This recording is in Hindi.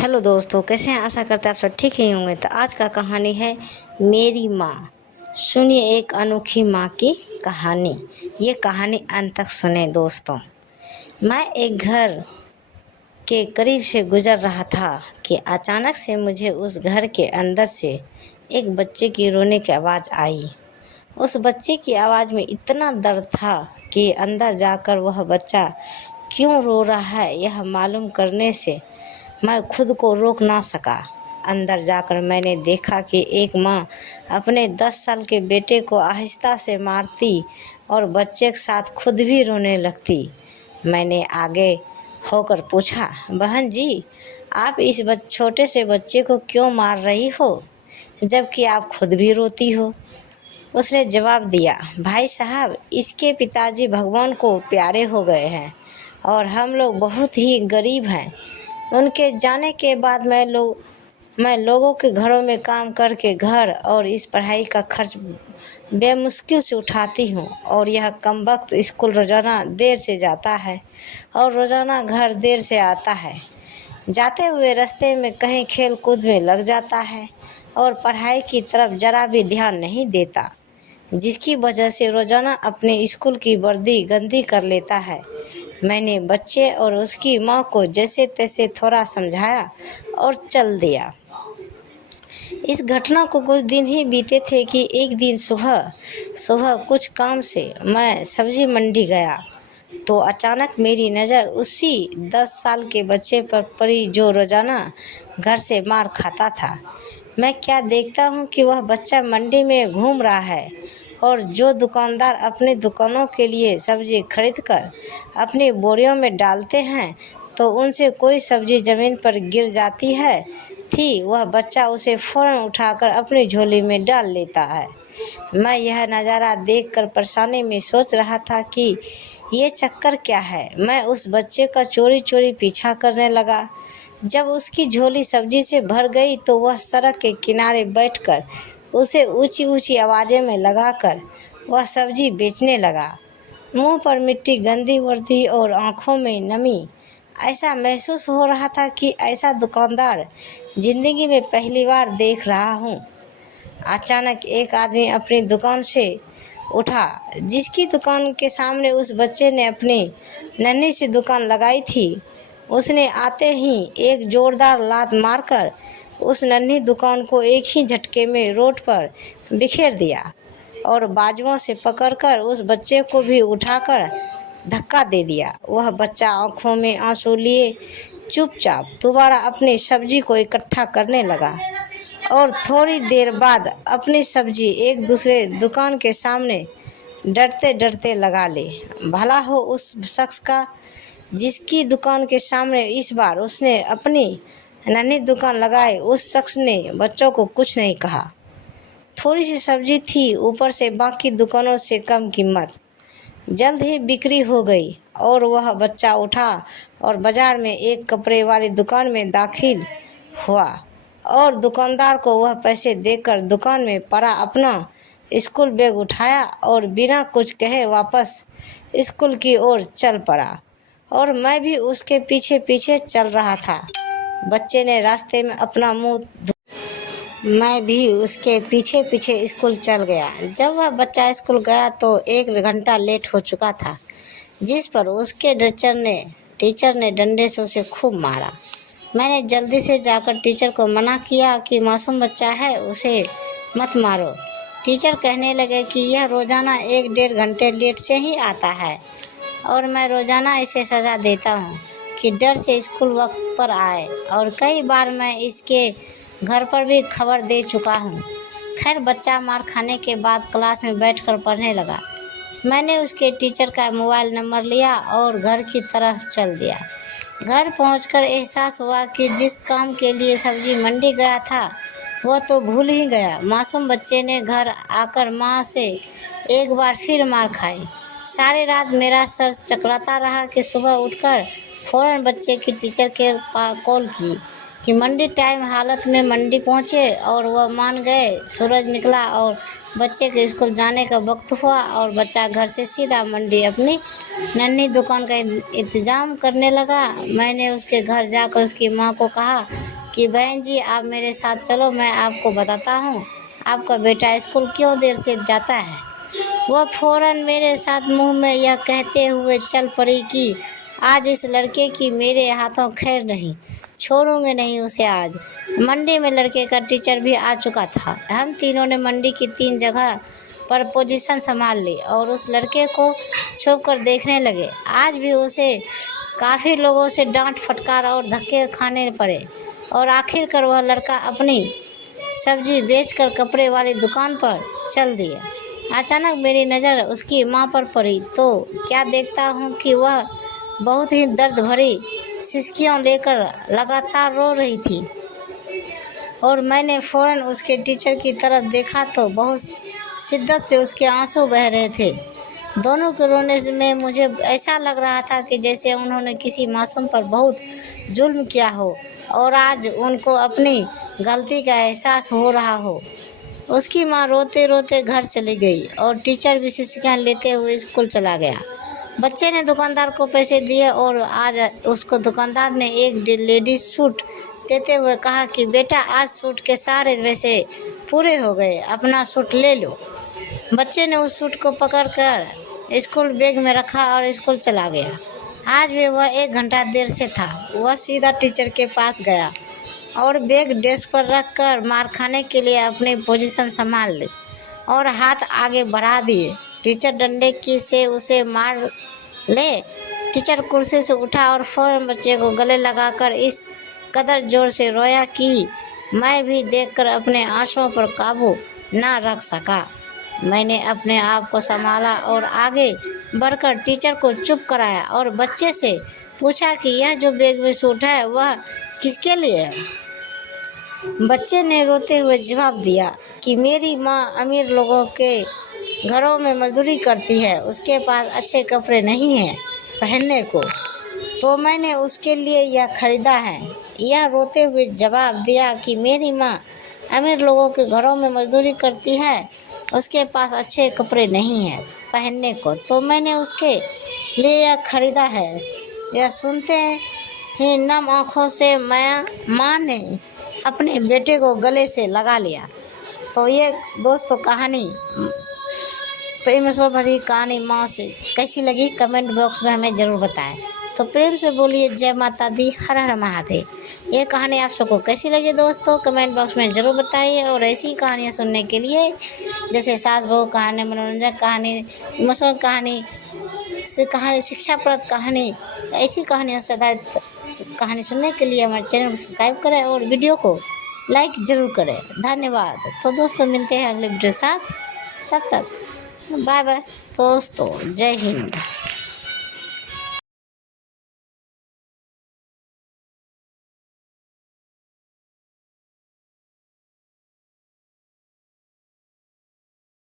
हेलो दोस्तों, कैसे हैं? आशा करते हैं आप सब ठीक ही होंगे। तो आज का कहानी है मेरी माँ। सुनिए एक अनोखी माँ की कहानी। ये कहानी अंत तक सुने दोस्तों। मैं एक घर के करीब से गुजर रहा था कि अचानक से मुझे उस घर के अंदर से एक बच्चे की रोने की आवाज़ आई। उस बच्चे की आवाज़ में इतना दर्द था कि अंदर जाकर वह बच्चा क्यों रो रहा है यह मालूम करने से मैं खुद को रोक ना सका। अंदर जाकर मैंने देखा कि एक माँ अपने 10 साल के बेटे को आहिस्ता से मारती और बच्चे के साथ खुद भी रोने लगती। मैंने आगे होकर पूछा, बहन जी, आप इस छोटे से बच्चे को क्यों मार रही हो जबकि आप खुद भी रोती हो? उसने जवाब दिया, भाई साहब, इसके पिताजी भगवान को प्यारे हो गए हैं और हम लोग बहुत ही गरीब हैं। उनके जाने के बाद मैं लोगों के घरों में काम करके घर और इस पढ़ाई का खर्च बेमुश्किल से उठाती हूँ और यह कमबख्त स्कूल रोज़ाना देर से जाता है और रोज़ाना घर देर से आता है। जाते हुए रास्ते में कहीं खेल कूद में लग जाता है और पढ़ाई की तरफ ज़रा भी ध्यान नहीं देता, जिसकी वजह से रोज़ाना अपने स्कूल की वर्दी गंदी कर लेता है। मैंने बच्चे और उसकी माँ को जैसे तैसे थोड़ा समझाया और चल दिया। इस घटना को कुछ दिन ही बीते थे कि एक दिन सुबह कुछ काम से मैं सब्जी मंडी गया तो अचानक मेरी नज़र उसी 10 साल के बच्चे पर पड़ी जो रोज़ाना घर से मार खाता था। मैं क्या देखता हूँ कि वह बच्चा मंडी में घूम रहा है और जो दुकानदार अपनी दुकानों के लिए सब्ज़ी खरीदकर अपनी बोरियों में डालते हैं तो उनसे कोई सब्ज़ी ज़मीन पर गिर जाती है थी, वह बच्चा उसे फ़ौरन उठाकर अपनी झोली में डाल लेता है। मैं यह नज़ारा देखकर परेशानी में सोच रहा था कि ये चक्कर क्या है। मैं उस बच्चे का चोरी चोरी पीछा करने लगा। जब उसकी झोली सब्ज़ी से भर गई तो वह सड़क के किनारे बैठकर उसे ऊंची ऊंची आवाज़ें में लगाकर वह सब्ज़ी बेचने लगा। मुंह पर मिट्टी, गंदी वर्दी और आँखों में नमी। ऐसा महसूस हो रहा था कि ऐसा दुकानदार ज़िंदगी में पहली बार देख रहा हूँ। अचानक एक आदमी अपनी दुकान से उठा जिसकी दुकान के सामने उस बच्चे ने अपनी नन्ही सी दुकान लगाई थी। उसने आते ही एक जोरदार लात मारकर उस नन्ही दुकान को एक ही झटके में रोड पर बिखेर दिया और बाजुओं से पकड़कर उस बच्चे को भी उठाकर धक्का दे दिया। वह बच्चा आंखों में आंसू लिए चुपचाप दोबारा अपनी सब्जी को इकट्ठा करने लगा और थोड़ी देर बाद अपनी सब्जी एक दूसरे दुकान के सामने डरते डरते लगा ले। भला हो उस शख्स का जिसकी दुकान के सामने इस बार उसने अपनी नन्ही दुकान लगाई। उस शख्स ने बच्चों को कुछ नहीं कहा। थोड़ी सी सब्जी थी, ऊपर से बाकी दुकानों से कम कीमत। जल्द ही बिक्री हो गई और वह बच्चा उठा और बाज़ार में एक कपड़े वाली दुकान में दाखिल हुआ और दुकानदार को वह पैसे देकर दुकान में पड़ा अपना स्कूल बैग उठाया और बिना कुछ कहे वापस स्कूल की ओर चल पड़ा और मैं भी उसके पीछे पीछे चल रहा था। बच्चे ने रास्ते में अपना मुंह मैं भी उसके पीछे पीछे स्कूल चल गया। जब वह बच्चा स्कूल गया तो 1 घंटा लेट हो चुका था, जिस पर उसके टीचर ने डंडे से उसे खूब मारा। मैंने जल्दी से जाकर टीचर को मना किया कि मासूम बच्चा है, उसे मत मारो। टीचर कहने लगे कि यह रोज़ाना 1-1.5 घंटे लेट से ही आता है और मैं रोज़ाना इसे सज़ा देता हूँ कि डर से स्कूल वक्त पर आए और कई बार मैं इसके घर पर भी खबर दे चुका हूँ। खैर, बच्चा मार खाने के बाद क्लास में बैठकर पढ़ने लगा। मैंने उसके टीचर का मोबाइल नंबर लिया और घर की तरफ चल दिया। घर पहुंचकर एहसास हुआ कि जिस काम के लिए सब्जी मंडी गया था वह तो भूल ही गया। मासूम बच्चे ने घर आकर माँ से एक बार फिर मार खाई। सारी रात मेरा सर चकराता रहा कि सुबह उठकर फ़ौरन बच्चे की टीचर के कॉल की कि मंडी टाइम हालत में मंडी पहुँचे और वह मान गए। सूरज निकला और बच्चे के स्कूल जाने का वक्त हुआ और बच्चा घर से सीधा मंडी अपनी नन्ही दुकान का इंतज़ाम करने लगा। मैंने उसके घर जाकर उसकी माँ को कहा कि बहन जी आप मेरे साथ चलो, मैं आपको बताता हूँ आपका बेटा स्कूल क्यों देर से जाता है। वह फ़ौरन मेरे साथ मुंह में यह कहते हुए चल पड़ी कि आज इस लड़के की मेरे हाथों खैर नहीं, छोड़ूंगे नहीं उसे आज। मंडी में लड़के का टीचर भी आ चुका था। हम तीनों ने मंडी की 3 जगह पर पोजीशन संभाल ली और उस लड़के को छुप कर देखने लगे। आज भी उसे काफ़ी लोगों से डांट फटकार और धक्के खाने पड़े और आखिरकार वह लड़का अपनी सब्जी बेचकर कपड़े वाली दुकान पर चल दिया। अचानक मेरी नज़र उसकी माँ पर पड़ी तो क्या देखता हूँ कि वह बहुत ही दर्द भरी सिसकियाँ लेकर लगातार रो रही थी और मैंने फ़ौरन उसके टीचर की तरफ देखा तो बहुत शिद्दत से उसके आंसू बह रहे थे। दोनों के रोने में मुझे ऐसा लग रहा था कि जैसे उन्होंने किसी मासूम पर बहुत जुल्म किया हो और आज उनको अपनी गलती का एहसास हो रहा हो। उसकी माँ रोते रोते घर चली गई और टीचर भी सिसकियाँ लेते हुए स्कूल चला गया। बच्चे ने दुकानदार को पैसे दिए और आज उसको दुकानदार ने एक लेडीज सूट देते हुए कहा कि बेटा आज सूट के सारे पैसे पूरे हो गए, अपना सूट ले लो। बच्चे ने उस सूट को पकड़कर स्कूल बैग में रखा और स्कूल चला गया। आज भी वह 1 घंटा देर से था। वह सीधा टीचर के पास गया और बैग डेस्क पर रखकर मार खाने के लिए अपनी पोजीशन संभाल ली और हाथ आगे बढ़ा दिए। टीचर डंडे की से उसे मार ले। टीचर कुर्सी से उठा और फौरन बच्चे को गले लगाकर इस कदर जोर से रोया कि मैं भी देखकर अपने आंसुओं पर काबू ना रख सका। मैंने अपने आप को संभाला और आगे बढ़कर टीचर को चुप कराया और बच्चे से पूछा कि यह जो बैग में सूट है वह किसके लिए है। बच्चे ने रोते हुए जवाब दिया कि मेरी माँ अमीर लोगों के घरों में मजदूरी करती है, उसके पास अच्छे कपड़े नहीं हैं पहनने को, तो मैंने उसके लिए यह खरीदा है। यह रोते हुए जवाब दिया कि मेरी माँ अमीर लोगों के घरों में मजदूरी करती है, उसके पास अच्छे कपड़े नहीं हैं पहनने को, तो मैंने उसके लिए यह खरीदा है। यह सुनते ही नम आँखों से माँ ने अपने बेटे को गले से लगा लिया। तो ये दोस्तों कहानी, प्रेम से भरी कहानी माँ से कैसी लगी कमेंट बॉक्स में हमें ज़रूर बताएं। तो प्रेम से बोलिए जय माता दी, हर हर महादेव। ये कहानी आप सबको कैसी लगी दोस्तों कमेंट बॉक्स में ज़रूर बताइए। और ऐसी कहानियाँ सुनने के लिए जैसे सास बहू कहानी, मनोरंजक कहानी, इमोशनल कहानी, शिक्षाप्रद कहानी, ऐसी कहानियों से आधारित कहानी सुनने के लिए हमारे चैनल को सब्सक्राइब करें और वीडियो को लाइक ज़रूर करें। धन्यवाद। तो दोस्तों मिलते हैं अगले वीडियो के साथ, तब तक बाय बाय दोस्तों, जय हिंद।